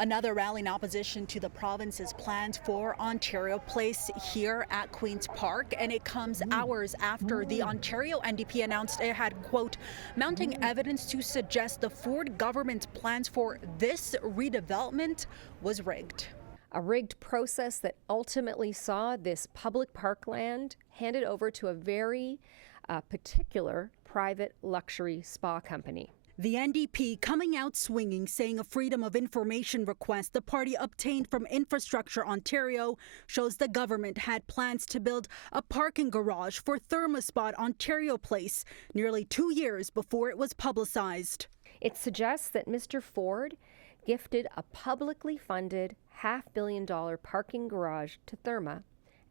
Another rally in opposition to the province's plans for Ontario Place here at Queen's Park, and it comes hours after the Ontario NDP announced it had, quote, mounting evidence to suggest the Ford government's plans for this redevelopment was rigged. A rigged process that ultimately saw this public parkland handed over to a very particular private luxury spa company. The NDP coming out swinging, saying a Freedom of Information request the party obtained from Infrastructure Ontario shows the government had plans to build a parking garage for ThermaSpa Ontario Place nearly 2 years before it was publicized. It suggests that Mr. Ford gifted a publicly funded $500 million parking garage to Therma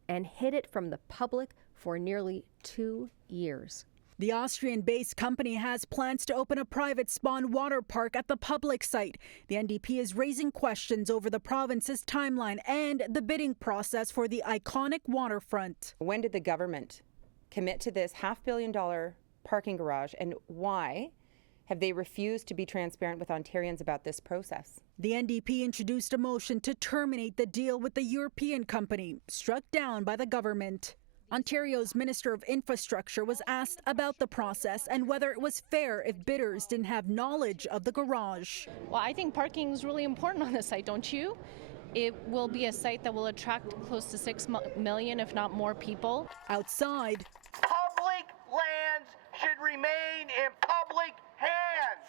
and hid it from the public for nearly 2 years. The Austrian-based company has plans to open a private spa and water park at the public site. The NDP is raising questions over the province's timeline and the bidding process for the iconic waterfront. When did the government commit to this $500 million parking garage, and why have they refused to be transparent with Ontarians about this process? The NDP introduced a motion to terminate the deal with the European company, struck down by the government. Ontario's Minister of Infrastructure was asked about the process and whether it was fair if bidders didn't have knowledge of the garage. Well, I think parking is really important on this site, don't you? It will be a site that will attract close to 6 million, if not more, people. Outside, public lands should remain in public hands.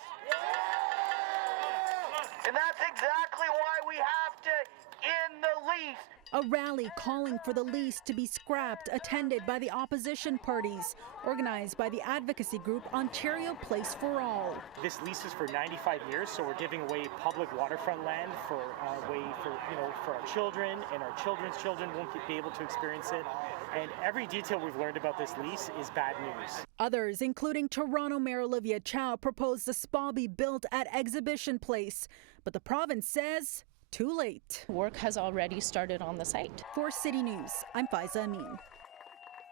And that's exactly why we have to end the lease. a rally calling for the lease to be scrapped, attended by the opposition parties, organized by the advocacy group Ontario Place for All. This lease is for 95 years, so we're giving away public waterfront land for our children, and our children's children won't be able to experience it. And every detail we've learned about this lease is bad news. Others, including Toronto Mayor Olivia Chow, proposed the spa be built at Exhibition Place, but the province says too late. Work has already started on the site. For City News, I'm Faiza Amin.